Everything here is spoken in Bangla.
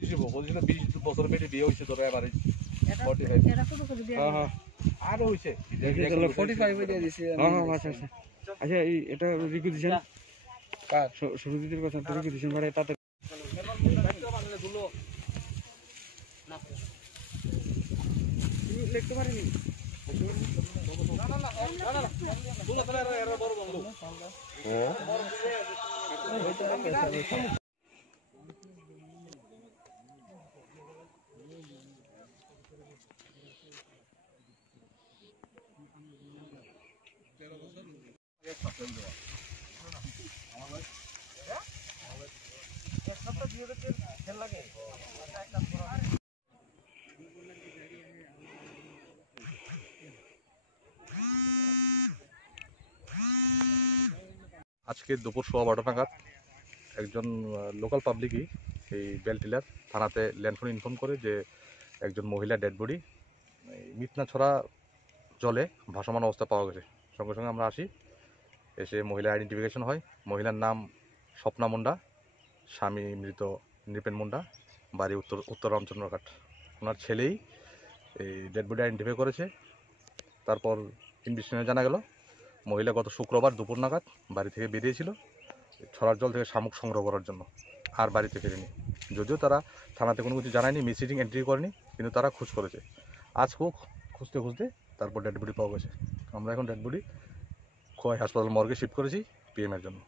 20 বছর বেটে বিয়ে হয়েছে তোর এবারে 45 হ্যাঁ আরো হয়েছে 45 দিয়ে দিছি আচ্ছা আচ্ছা আচ্ছা এই এটা রিকুয়েশন কার সুরজিতের কথা তো রিকুয়েশন করে তাতে লিখতে পারিনি আজকে দুপুর 12:15 নাগাদ একজন লোকাল পাবলিকই এই বেলটিলার থানাতে ল্যান্ডফোন ইনফর্ম করে যে একজন মহিলা ডেড বডি মিটনাছড়া জলে ভাসমান অবস্থা পাওয়া গেছে। সঙ্গে সঙ্গে আমরা আসি, এসে মহিলা আইডেন্টিফিকেশন হয়। মহিলার নাম স্বপ্না মুন্ডা, স্বামী মৃত নৃপেন মুন্ডা, বাড়ি উত্তর রামচন্দ্রঘাট। ওনার ছেলেই এই ডেড বডি আইডেন্টিফাই করেছে। তারপর ইনভেস্টিগেশনে জানা গেল মহিলা গত শুক্রবার দুপুর নাগাদ বাড়ি থেকে বেরিয়েছিল ছড়ার জল থেকে শামুক সংগ্রহ করার জন্য, আর বাড়িতে ফেরেনি। যদিও তারা থানাতে কোনো কিছু জানায়নি, মিসিং এন্ট্রি করেনি, কিন্তু তারা খোঁজ করেছে। আজ খুঁজতে খুঁজতে তারপর ডেড বডি পাওয়া গেছে। আমরা এখন ডেড বডি খোয়াই হাসপাতাল মর্গে শিফট করেছি পিএমের জন্য।